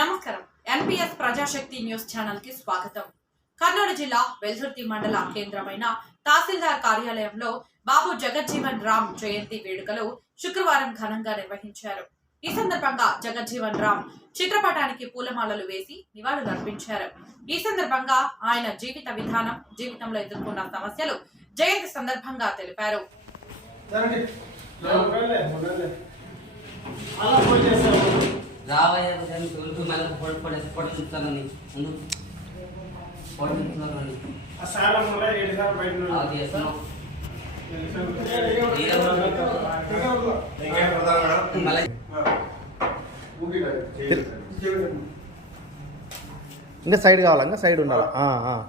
నమస్కారం. NPS Prajasakti news ఛానల్కి స్వాగతం. కర్నూలు జిల్లా వెల్దుర్తి మండల కేంద్రమైన తహసీల్దార్ కార్యాలయంలో బాబు జగజ్జీవన్ రామ్ జయంతి వేడుకలు శుక్రవారం ఘనంగా నిర్వహించారు. ఈ సందర్భంగా జగజ్జీవన్ రామ్ చిత్రపటానికి పూలమాలలు వేసి నివాళులర్పించారు ఈ సందర్భంగా ఆయన జీవిత విధానం జీవితంలో ఎదుర్కొన్న సమస్యలు జయంతి సందర్భంగా తెలిపారు. అలా రాబోయే విధానం తోలుకు మళ్ళీ పొడి ముందు. అది చేస్తున్నాం ఇంకా సైడ్ కావాలా? ఇంకా సైడ్ ఉండాలా? ఆ, ఆ.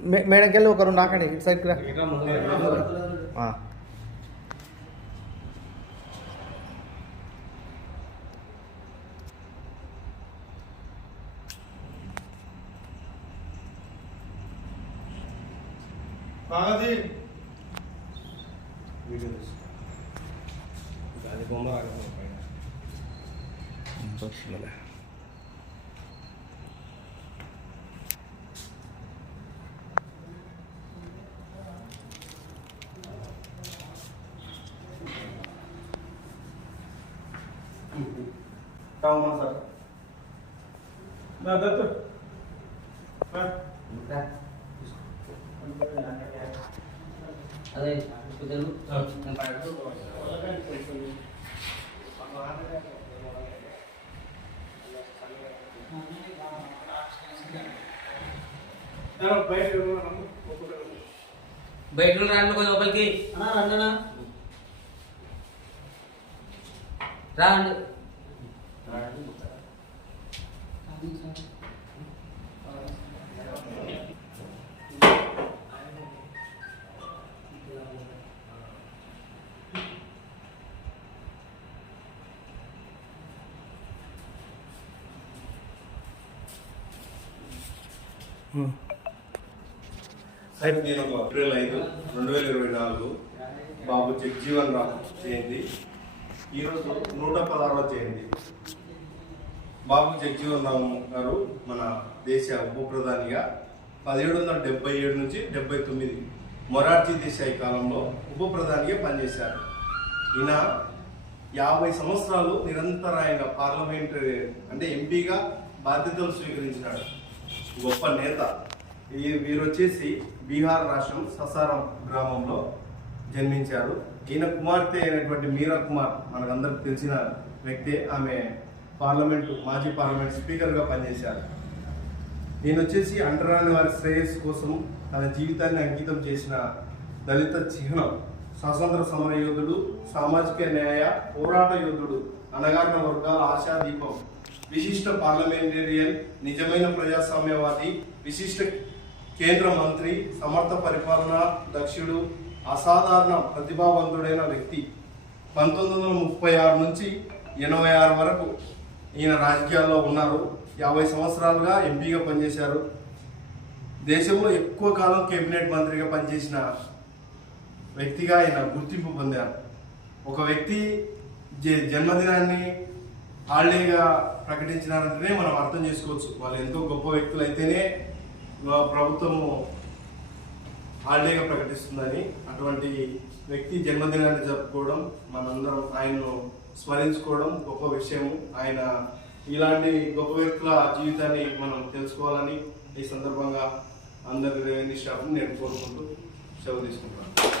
మే- మేడంకి వెళ్ళి ఒక రెండు ఆకండి. ఇటు సైడ్కి రా. ఆ. బాగాది వస్తుందిలే. రావమ్మా సార్ నా దత్తు రా. ఇంకా అదే కుదరు నేను పడదు నేను బయట ఉన్నాను. ఒక్కొక్కరు. బయట రాండి రాండి సార్ నేను ఒక ఏప్రిల్ ఐదు రెండు వేల ఇరవై నాలుగు. బాబు జగ్జీవన్ రామ్ జయంతి. ఈరోజు నూట పదహారవ జయంతి. బాబు జగ్జీవన్ రామ్ గారు మన దేశ ఉప ప్రధానిగా పదిహేడు వందల డెబ్బై ఏడు నుంచి డెబ్బై తొమ్మిది మొరార్జీ దేశాయి కాలంలో ఉప ప్రధానిగా పనిచేశారు. ఈయన యాభై సంవత్సరాలు నిరంతరాయంగా పార్లమెంటరీ అంటే ఎంపీగా బాధ్యతలు స్వీకరించినాడు. గొప్ప నేత. ఈ వీరు వచ్చేసి బీహార్ రాష్ట్రం ససారం గ్రామంలో జన్మించారు. ఈయన కుమార్తె అయినటువంటి మీరా కుమార్ మనకందరికి తెలిసిన వ్యక్తే. ఆమె పార్లమెంటు మాజీ పార్లమెంట్ స్పీకర్గా పనిచేశారు. ఈయన వచ్చేసి అంటరాని వారి శ్రేయస్సు కోసం తన జీవితాన్ని అంకితం చేసిన దళిత చిహ్నం స్వాతంత్ర సమర యోధుడు సామాజిక న్యాయ పోరాట యోధుడు అనగాన వర్గాల ఆశాదీపం విశిష్ట పార్లమెంటేరియన్ నిజమైన ప్రజాస్వామ్యవాది విశిష్ట కేంద్ర మంత్రి సమర్థ పరిపాలన దక్షుడు అసాధారణ ప్రతిభావంతుడైన వ్యక్తి. పంతొమ్మిది వందల ముప్పై ఆరు నుంచి ఎనభై ఆరు వరకు ఈయన రాజకీయాల్లో ఉన్నారు. యాభై సంవత్సరాలుగా ఎంపీగా పనిచేశారు. దేశంలో ఎక్కువ కాలం కేబినెట్ మంత్రిగా పనిచేసిన వ్యక్తిగా ఆయన గుర్తింపు పొందారు. ఒక వ్యక్తి జన్మదినాన్ని హాలిడేగా ప్రకటించినారంటేనే మనం అర్థం చేసుకోవచ్చు. వాళ్ళు ఎంతో గొప్ప వ్యక్తులు అయితేనే ప్రభుత్వము హాలిడేగా ప్రకటిస్తుందని అటువంటి వ్యక్తి జన్మదినాన్ని జరుపుకోవడం మనందరం ఆయన్ను స్మరించుకోవడం గొప్ప విషయము. ఆయన ఇలాంటి గొప్ప వ్యక్తుల జీవితాన్ని మనం తెలుసుకోవాలని ఈ సందర్భంగా అందరి రెవెన్యూ స్టాఫ్ని నేను కోరుకుంటూ సెలవు తీసుకుంటాను